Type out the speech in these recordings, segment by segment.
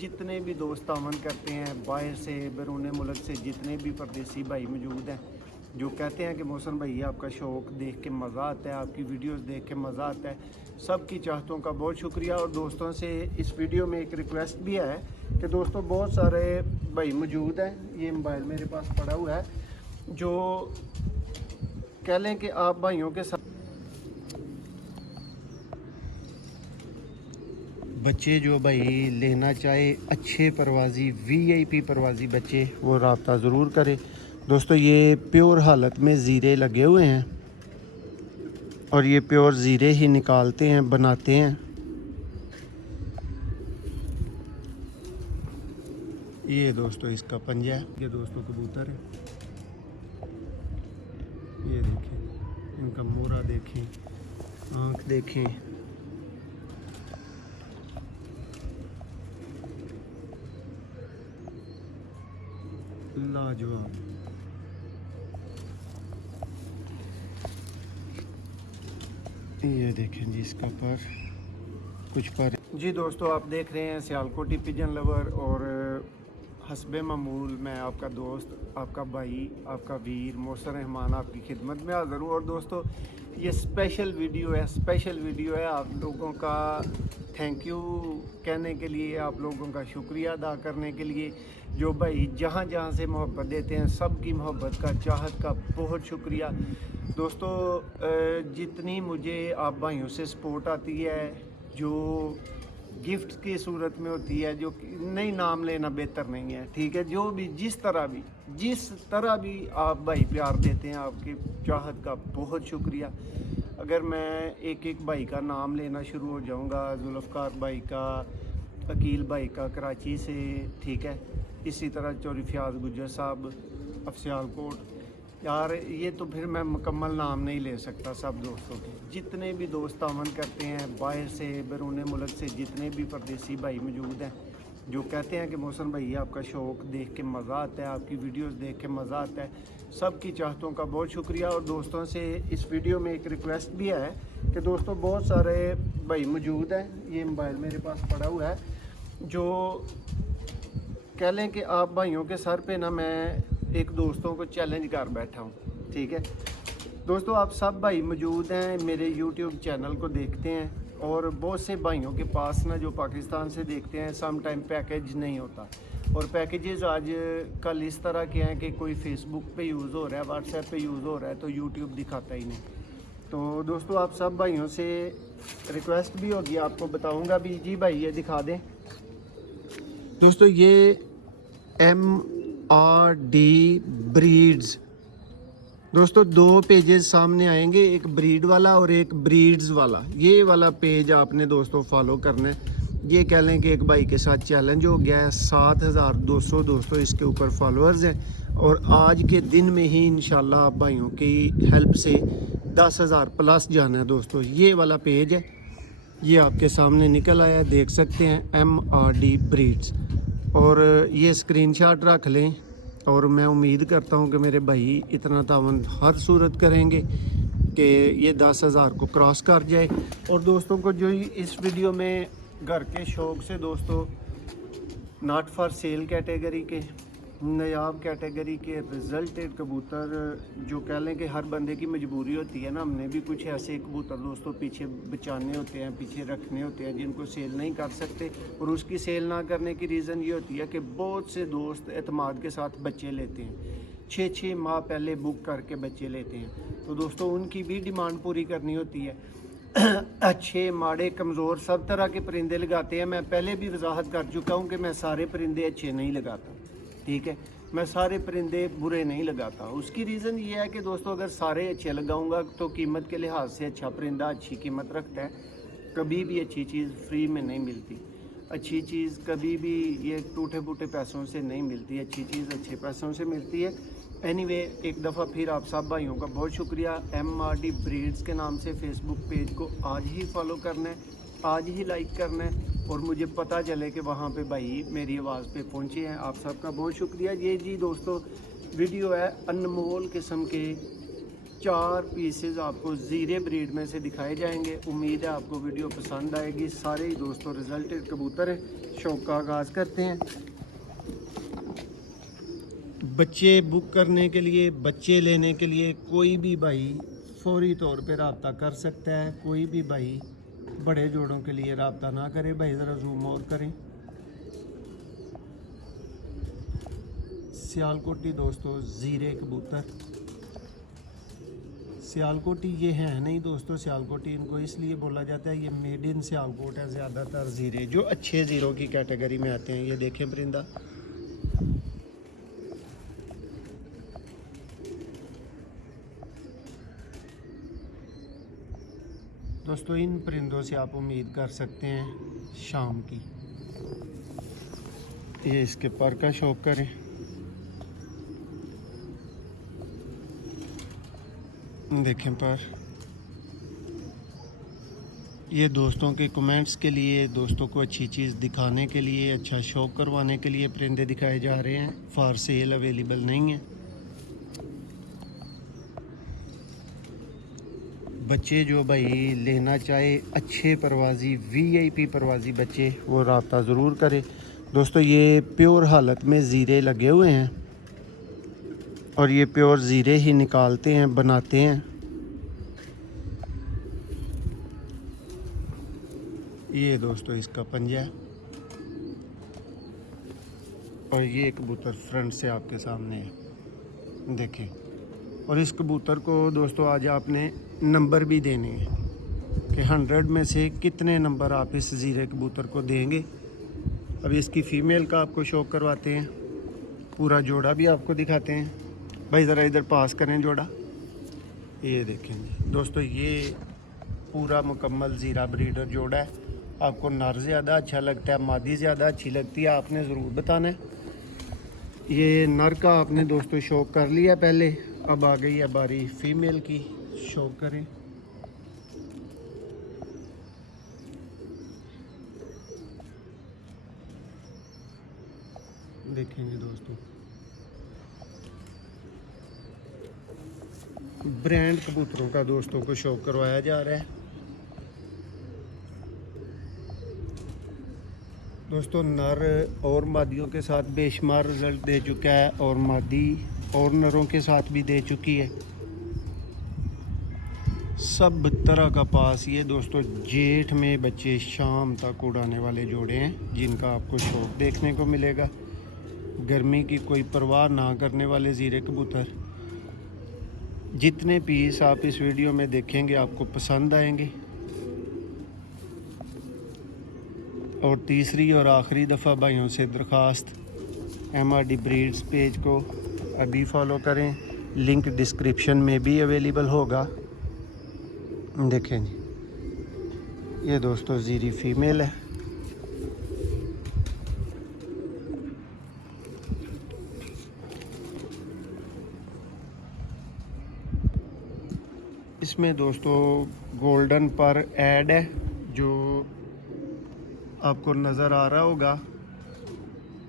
जितने भी दोस्त आमन करते हैं बाहर से बैरून मुल्क से, जितने भी परदेसी भाई मौजूद हैं जो कहते हैं कि मोहसन भाई आपका शौक़ देख के मज़ा आता है, आपकी वीडियोस देख के मज़ा आता है, सबकी चाहतों का बहुत शुक्रिया। और दोस्तों से इस वीडियो में एक रिक्वेस्ट भी है कि दोस्तों बहुत सारे भाई मौजूद हैं, ये मोबाइल मेरे पास पड़ा हुआ है, जो कह लें कि आप भाइयों के साथ बच्चे जो भाई लेना चाहे अच्छे परवाज़ी VIP परवाज़ी बच्चे, वो रब्ता ज़रूर करें। दोस्तों ये प्योर हालत में ज़ीरे लगे हुए हैं और ये प्योर ज़ीरे ही निकालते हैं, बनाते हैं। ये दोस्तों इसका पंजा है, ये दोस्तों कबूतर है, ये देखें इनका मोरा देखें, आँख देखें, लाजवाब। ये देखें जी इसका पर कुछ पर जी। दोस्तों आप देख रहे हैं सियालकोटी पिजन लवर और हस्बे मामूल मैं आपका दोस्त, आपका भाई, आपका वीर मोहसन रहमान आपकी खिदमत में हाज़िर हूँ। और दोस्तों ये स्पेशल वीडियो है आप लोगों का थैंक यू कहने के लिए, आप लोगों का शुक्रिया अदा करने के लिए, जो भाई जहाँ जहाँ से मोहब्बत देते हैं, सबकी मोहब्बत का, चाहत का बहुत शुक्रिया। दोस्तों जितनी मुझे आप भाइयों से सपोर्ट आती है, जो गिफ्ट की सूरत में होती है, जो नहीं नाम लेना बेहतर नहीं है, ठीक है, जो भी जिस तरह भी आप भाई प्यार देते हैं, आपकी चाहत का बहुत शुक्रिया। अगर मैं एक एक भाई का नाम लेना शुरू हो जाऊंगा, जुल्फ़कार भाई का, अकील भाई का कराची से, ठीक है, इसी तरह चौरी फ़याज़ गुज्जर साहब अफसियालकोट, यार ये तो फिर मैं मुकम्मल नाम नहीं ले सकता सब दोस्तों के। जितने भी दोस्त आमन करते हैं बाहर से बैरून मुल्क से, जितने भी परदेसी भाई मौजूद हैं जो कहते हैं कि मोहसन भाई आपका शौक़ देख के मज़ा आता है, आपकी वीडियोस देख के मज़ा आता है, सबकी चाहतों का बहुत शुक्रिया। और दोस्तों से इस वीडियो में एक रिक्वेस्ट भी है कि दोस्तों बहुत सारे भाई मौजूद हैं, ये मोबाइल मेरे पास पड़ा हुआ है, जो कह लें कि आप भाइयों के सर पे ना मैं एक दोस्तों को चैलेंज कर बैठा हूँ, ठीक है। दोस्तों आप सब भाई मौजूद हैं, मेरे YouTube चैनल को देखते हैं, और बहुत से भाइयों के पास ना जो पाकिस्तान से देखते हैं सम टाइम पैकेज नहीं होता, और पैकेजेस आज कल इस तरह के हैं कि कोई फेसबुक पे यूज़ हो रहा है, व्हाट्सएप पे यूज़ हो रहा है, तो YouTube दिखाता ही नहीं। तो दोस्तों आप सब भाइयों से रिक्वेस्ट भी होगी, आपको बताऊँगा भी, जी भाई ये दिखा दें। दोस्तों ये MRD ब्रीड्स, दोस्तों दो पेजेस सामने आएंगे, एक ब्रीड वाला और एक ब्रीड्स वाला। ये वाला पेज आपने दोस्तों फॉलो करना है। ये कह लें कि एक भाई के साथ चैलेंज हो गया है, 7200 दोस्तों इसके ऊपर फॉलोअर्स हैं, और आज के दिन में ही इंशाल्लाह आप भाइयों की हेल्प से 10,000 प्लस जाना है। दोस्तों ये वाला पेज है, ये आपके सामने निकल आया, देख सकते हैं MRD ब्रीड्स, और ये स्क्रीनशॉट रख लें। और मैं उम्मीद करता हूं कि मेरे भाई इतना तावन हर सूरत करेंगे कि ये 10,000 को क्रॉस कर जाए। और दोस्तों को जो इस वीडियो में घर के शौक़ से दोस्तों नॉट फॉर सेल कैटेगरी के, नायाब कैटेगरी के रिजल्टेड कबूतर, जो कह लें कि हर बंदे की मजबूरी होती है ना, हमने भी कुछ ऐसे कबूतर दोस्तों पीछे बचाने होते हैं, पीछे रखने होते हैं, जिनको सेल नहीं कर सकते। और उसकी सेल ना करने की रीज़न ये होती है कि बहुत से दोस्त एतमाद के साथ बच्चे लेते हैं, 6-6 माह पहले बुक करके बच्चे लेते हैं, तो दोस्तों उनकी भी डिमांड पूरी करनी होती है। अच्छे माड़े कमज़ोर सब तरह के परिंदे लगाते हैं। मैं पहले भी वजाहत कर चुका हूँ कि मैं सारे परिंदे अच्छे नहीं लगाता, ठीक है, मैं सारे परिंदे बुरे नहीं लगाता। उसकी रीज़न ये है कि दोस्तों अगर सारे अच्छे लगाऊंगा तो कीमत के लिहाज से अच्छा परिंदा अच्छी कीमत रखता है। कभी भी अच्छी चीज़ फ्री में नहीं मिलती, अच्छी चीज़ कभी भी ये टूटे फूटे पैसों से नहीं मिलती, अच्छी चीज़ अच्छे पैसों से मिलती है। एनीवे एक दफ़ा फिर आप सब भाइयों का बहुत शुक्रिया। MRD ब्रीड्स के नाम से फेसबुक पेज को आज ही फॉलो करना है, आज ही लाइक करना है, और मुझे पता चले कि वहाँ पे भाई मेरी आवाज़ पे पहुँचे हैं। आप सबका बहुत शुक्रिया। ये जी दोस्तों वीडियो है अनमोल किस्म के 4 पीसेस आपको ज़ीरे ब्रीड में से दिखाए जाएंगे। उम्मीद है आपको वीडियो पसंद आएगी। सारे ही दोस्तों रिजल्टेड कबूतर हैं। शौक का आगाज़ करते हैं। बच्चे बुक करने के लिए, बच्चे लेने के लिए कोई भी भाई फौरी तौर पे रब्ता कर सकता है। कोई भी भाई बड़े जोड़ों के लिए रब्ता ना करे। भाई ज़रा जूम और करें। सियालकोटी दोस्तों ज़ीरे कबूतर। सियालकोटी ये है नहीं दोस्तों, सियालकोटी इनको इसलिए बोला जाता है, ये मेड इन सियालकोट है। ज़्यादातर ज़ीरे जो अच्छे ज़ीरों की कैटेगरी में आते हैं। ये देखें परिंदा, दोस्तों इन परिंदों से आप उम्मीद कर सकते हैं शाम की। ये इसके पर का शौक करें। देखें पर, ये दोस्तों के कमेंट्स के लिए, दोस्तों को अच्छी चीज़ दिखाने के लिए, अच्छा शौक करवाने के लिए परिंदे दिखाए जा रहे हैं। फॉर सेल अवेलेबल नहीं है। बच्चे जो भाई लेना चाहे अच्छे परवाज़ी VIP परवाज़ी बच्चे, वो रब्ता ज़रूर करें। दोस्तों ये प्योर हालत में ज़ीरे लगे हुए हैं और ये प्योर ज़ीरे ही निकालते हैं, बनाते हैं। ये दोस्तों इसका पंजा है और ये कबूतर फ्रंट से आपके सामने है, देखें। और इस कबूतर को दोस्तों आज आपने नंबर भी देने हैं कि 100 में से कितने नंबर आप इस ज़ीरे कबूतर को देंगे। अब इसकी फ़ीमेल का आपको शौक करवाते हैं, पूरा जोड़ा भी आपको दिखाते हैं। भाई ज़रा इधर पास करें जोड़ा। ये देखें दोस्तों, ये पूरा मुकम्मल ज़ीरा ब्रीडर जोड़ा है। आपको नर ज़्यादा अच्छा लगता है, मादी ज़्यादा अच्छी लगती है, आपने ज़रूर बताना है। ये नर का आपने दोस्तों शौक कर लिया पहले, अब आ गई है बारी फ़ीमेल की। शौक करें। देखेंगे दोस्तों, ब्रांड कबूतरों का दोस्तों को शौक करवाया जा रहा है। दोस्तों नर और मादियों के साथ बेशुमार रिज़ल्ट दे चुका है और मादी और नरों के साथ भी दे चुकी है। सब तरह का पास ये दोस्तों जेठ में बच्चे शाम तक उड़ाने वाले जोड़े हैं, जिनका आपको शौक देखने को मिलेगा। गर्मी की कोई परवाह ना करने वाले ज़ीरे कबूतर। जितने पीस आप इस वीडियो में देखेंगे आपको पसंद आएंगे। और तीसरी और आखिरी दफ़ा भाइयों से दरख्वास्त, MRD ब्रीड्स पेज को अभी फॉलो करें। लिंक डिस्क्रिप्शन में भी अवेलेबल होगा। देखें जी, ये दोस्तों ज़ीरी फ़ीमेल है। इसमें दोस्तों गोल्डन पर ऐड है, जो आपको नज़र आ रहा होगा।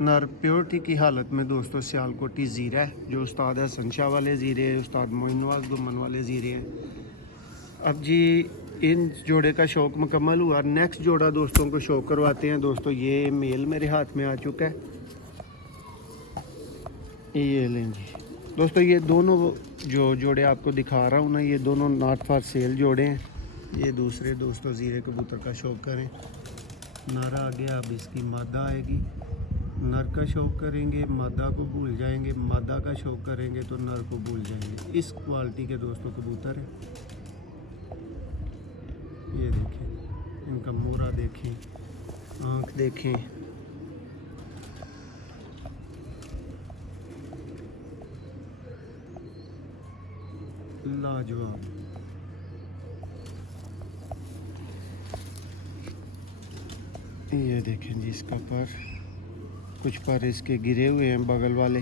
नर प्योरिटी की हालत में दोस्तों सियालकोटी ज़ीरा है, जो उस्ताद हसन शाह वाले ज़ीरे है, उस्ताद मोइन नवाज़ दुमन वाले ज़ीरे हैं। अब जी इन जोड़े का शौक मुकम्मल हुआ। नेक्स्ट जोड़ा दोस्तों को शौक करवाते हैं। दोस्तों ये मेल मेरे हाथ में आ चुका है। ये लें जी दोस्तों, ये दोनों जो जोड़े आपको दिखा रहा हूँ ना, ये दोनों नॉट फॉर सेल जोड़े हैं। ये दूसरे दोस्तों ज़ीरे कबूतर का शौक करें। नर आ गया, अब इसकी मादा आएगी। नर का शौक करेंगे, मादा को भूल जाएंगे। मादा का शौक करेंगे तो नर को भूल जाएंगे। इस क्वालिटी के दोस्तों कबूतर हैं। ये देखें, इनका मोरा देखें, आँख देखें। लाजवाब। ये देखें जी, इसका पर, कुछ पर इसके गिरे हुए हैं बगल वाले,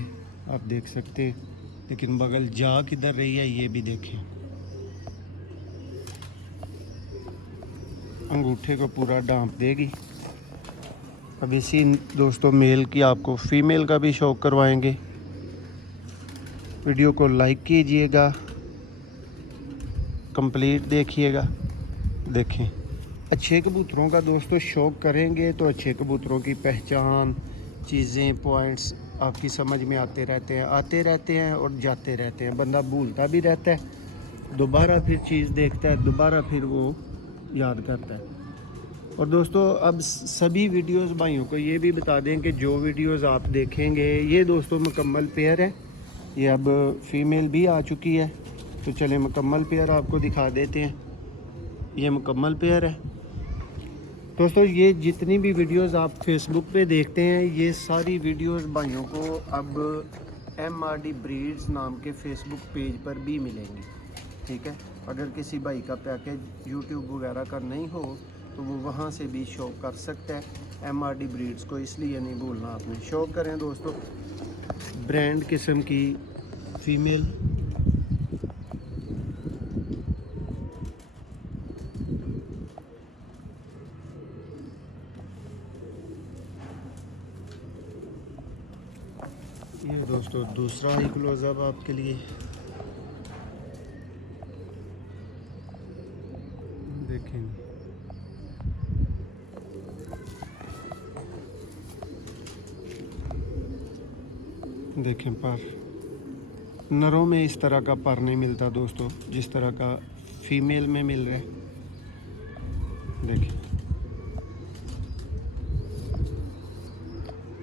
आप देख सकते हैं। लेकिन बगल जा किधर रही है ये भी देखें। अंगूठे को पूरा डांप देगी। अब इसी दोस्तों मेल की आपको फ़ीमेल का भी शौक करवाएंगे। वीडियो को लाइक कीजिएगा, कंप्लीट देखिएगा। देखें, अच्छे कबूतरों का दोस्तों शौक़ करेंगे तो अच्छे कबूतरों की पहचान, चीज़ें, पॉइंट्स आपकी समझ में आते रहते हैं और जाते रहते हैं। बंदा भूलता भी रहता है, दोबारा फिर चीज़ देखता है, दोबारा फिर वो याद करता है। और दोस्तों अब सभी वीडियोस भाइयों को ये भी बता दें कि जो वीडियोस आप देखेंगे ये दोस्तों मुकम्मल पेयर है। ये अब फीमेल भी आ चुकी है, तो चलें मुकम्मल पेयर आपको दिखा देते हैं। ये मुकम्मल पेयर है दोस्तों। ये जितनी भी वीडियोस आप फेसबुक पे देखते हैं ये सारी वीडियोस भाइयों को अब MRD ब्रीड्स नाम के फेसबुक पेज पर भी मिलेंगी, ठीक है। अगर किसी भाई का पैकेज यूट्यूब वगैरह का नहीं हो तो वो वहाँ से भी शो कर सकता है। MRD ब्रीड्स को इसलिए नहीं भूलना आपने, शो करें दोस्तों। ब्रांड किस्म की फ़ीमेल, ये दोस्तों दूसरा ही क्लोज़अप आपके लिए। देखें, देखें पर नरों में इस तरह का पर नहीं मिलता दोस्तों जिस तरह का फीमेल में मिल रहा है। देखें,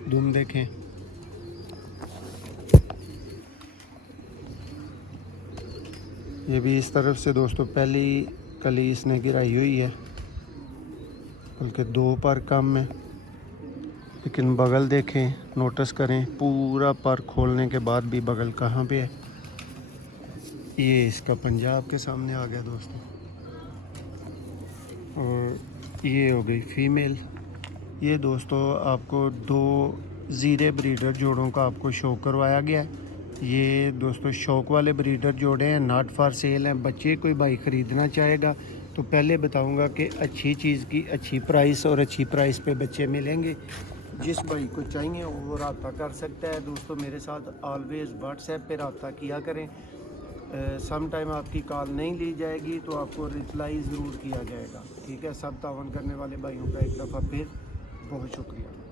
दुम देखें, ये भी इस तरफ से दोस्तों पहली कली इसने गिराई हुई है, बल्कि 2 पर कम है। लेकिन बगल देखें, नोटिस करें, पूरा पर खोलने के बाद भी बगल कहाँ पे है। ये इसका पंजा आपके सामने आ गया दोस्तों। और ये हो गई फीमेल। ये दोस्तों आपको 2 ज़ीरे ब्रीडर जोड़ों का आपको शो करवाया गया है। ये दोस्तों शौक वाले ब्रीडर जोड़े हैं, नॉट फॉर सेल हैं। बच्चे कोई भाई ख़रीदना चाहेगा तो पहले बताऊंगा कि अच्छी चीज़ की अच्छी प्राइस और अच्छी प्राइस पे बच्चे मिलेंगे। जिस भाई को चाहिए वो रब्ता कर सकता है दोस्तों। मेरे साथ ऑलवेज़ व्हाट्सएप पे रब्ता किया करें। सम टाइम आपकी कॉल नहीं ली जाएगी तो आपको रिप्लाई ज़रूर किया जाएगा, ठीक है। सब तावन करने वाले भाइयों का एक दफ़ा फिर बहुत शुक्रिया।